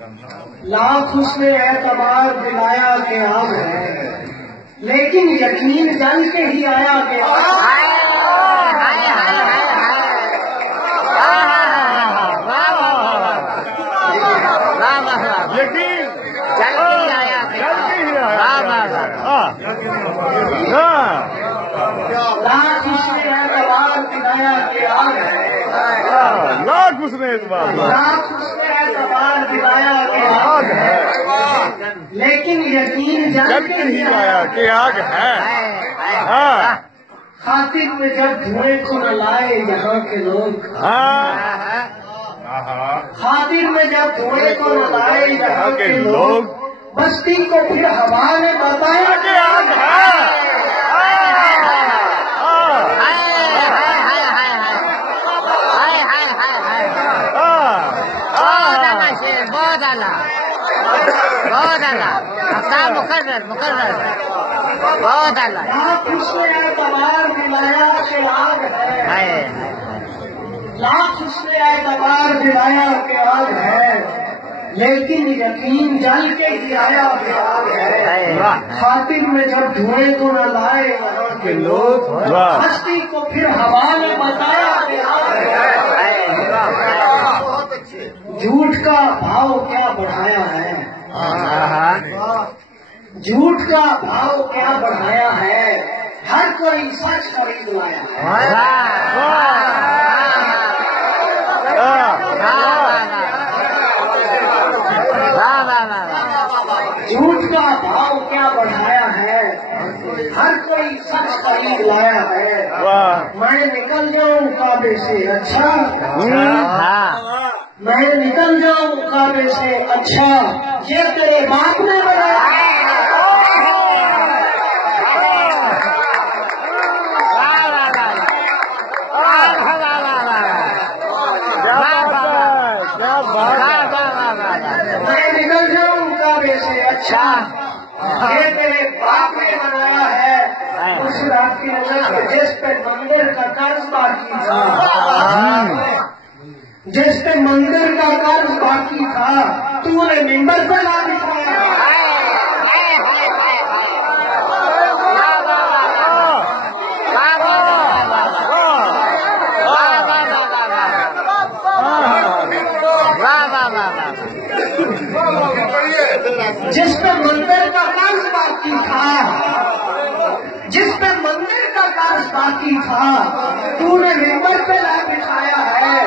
لاکھ اس نے اعتبار دلایا کہ آگ ہے، لیکن یقین جان کے ہی آیا کہ یقین لاکھ اس نے اعتبار دلایا کہ آگ ہے، لاکھ اس نے اعتبار لاکھ اس نے اعتبار دلایا کہ آگ ہے، لیکن یقین جان کے ہی آیا کہ آگ ہے۔ خاطر میں جب دھوئے کو نہ لائے یہاں کے لوگ، خاطر میں جب دھوئے کو نہ لائے یہاں کے لوگ، بستی کو پھر ہوا نے بتایا کہ آگ ہے۔ بہت اللہ لاکھ اس نے اعتبار دلایا کہ آگ ہے، لاکھ اس نے اعتبار دلایا کہ آگ ہے، لیکن یقین جان کے ہی آیا کہ آگ ہے۔ خاطر میں جب دھوئے کو نہ لائے یہاں کے لوگ، ہستی کو پھر ہوا نے بتایا کہ آگ ہے۔ جھوٹ کا بھاؤ کیا بڑھایا ہے، جھوٹ کا بھاؤ کیا بڑھایا ہے، ہر کوئی سچ خرید لایا ہے۔ جھوٹ کا بھاؤ کیا بڑھایا ہے، ہر کوئی سچ خرید لایا ہے۔ میں نکل جاؤں کعبے سے اچھا، میں نکل جاؤں کعبے سے اچھا، یہ تیرے باپ نے بنایا۔ میں نکل جاؤں کعبے سے اچھا، یہ تیرے باپ نے بنایا ہے۔ اس رات کی نظر جس پہ مندر کا قرض باقی تھا، جس پہ مندر کا قرض باقی تھا، تو نے ممبر پہ لا دکھایا۔ جس پہ مندر کا قرض باقی تھا، جس پہ مندر کا قرض باقی تھا، تو نے ممبر پہ لا بٹھایا ہے۔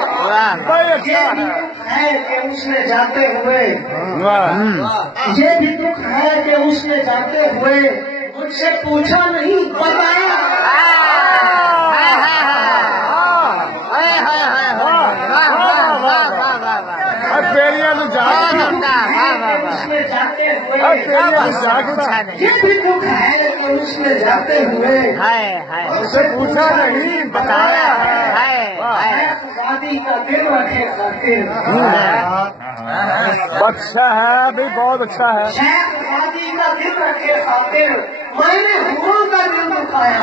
یہ بھی دکھ ہے کہ اس نے جاتے ہوئے، یہ بھی دکھ ہے کہ اس نے جاتے ہوئے مجھ سے پوچھا نہیں، بتایا۔ یہ بھی دکھ ہے کہ اس نے جاتے ہوئے اسے پوچھا نہیں، بتایا۔ شادی کا دل رکھے خاطر، اچھا ہے بھی، بہت اچھا ہے۔ شیخ شادی کا دل رکھے خاطر میں نے حور کا دل دکھایا۔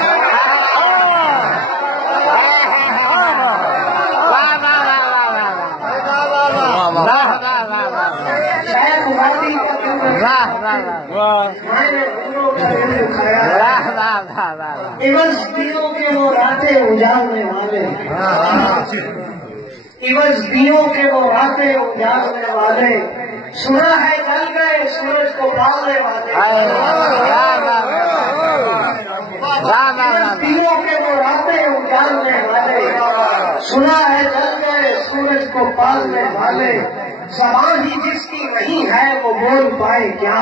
شیخ شادی کا دل میں نے حوروں کا دل دکھایا۔ عوض دیوں کے وہ راتیں اجالنے والے، عوض دیوں کے وہ راتیں اجالنے والے، سنا ہے جل گئے سورج کو ڈالنے والے۔ دیوں کے وہ راتیں اجالنے والے، سنا ہے جل گئے سورج کو پالنے والے، زبان ہی جس کی نہیں ہے وہ بول پائے کیا،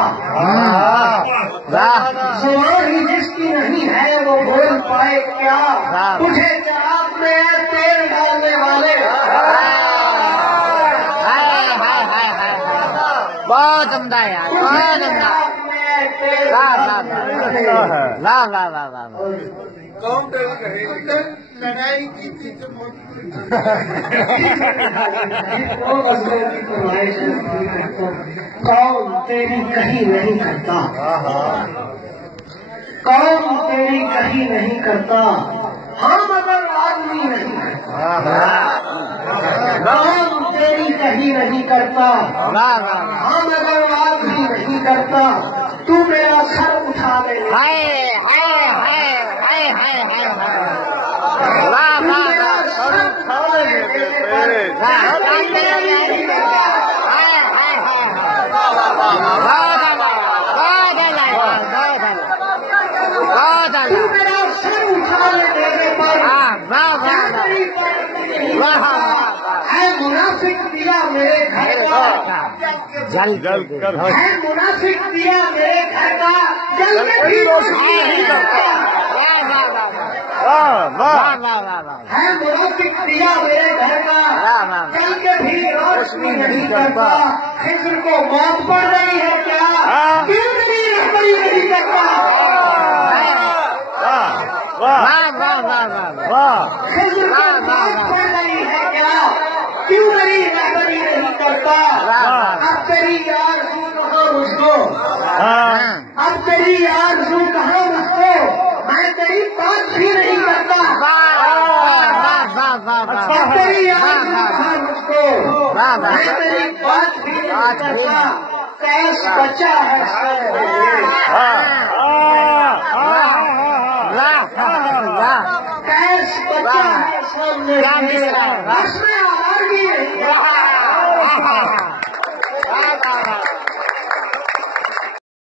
زبان ہی جس کی نہیں ہے وہ بول پائے کیا، تجھے چراغ میں تیل ڈالنے والے۔ بہت عمدہ یار، بہت عمدہ۔ لڑائی کی تھی قوم تیری کہیں نہیں کرتا، قوم تیری کہیں نہیں کرتا، ہم اگر آدمی نہیں کرتا، قوم تیری کہیں نہیں کرتا، واہ واہ واہ ہاں میں آواز بھی نہیں کرتا، تو میرا سر اٹھا لے، ہائے ہائے ہائے ہائے ہائے ہائے واہ تو واہ میرا واہ سر اٹھا لے میرے پر، تو میرا سر اٹھا لے میرے پر، ہے منافق دیا میرے گھر کا، جل جل کر ہے منافق دیا میرے گھر کا، جل کے بھی روشنی نہیں کرتا، واہ واہ ہے منافق دیا میرے گھر کا، جل کے بھی روشنی نہیں کرتا، خضر کو موت پڑ رہی ہے کیا، کیوں میری رہبری نہیں کرتا، واہ واہ خضر کو موت پڑ رہی ہے کیا، کیوں میری رہبری نہیں کرتا، اب تیری آرزو کہاں اس کو، اب تیری آرزو کہاں اس کو، میں تیری بات بھی نہیں کرتا، اب تیری آرزو کہاں اس کو، میں تیری بات بھی نہیں کرتا، کیس بچہ ہے سر کیس بچہ ہے سامنے اس میں آواز بھی نہیں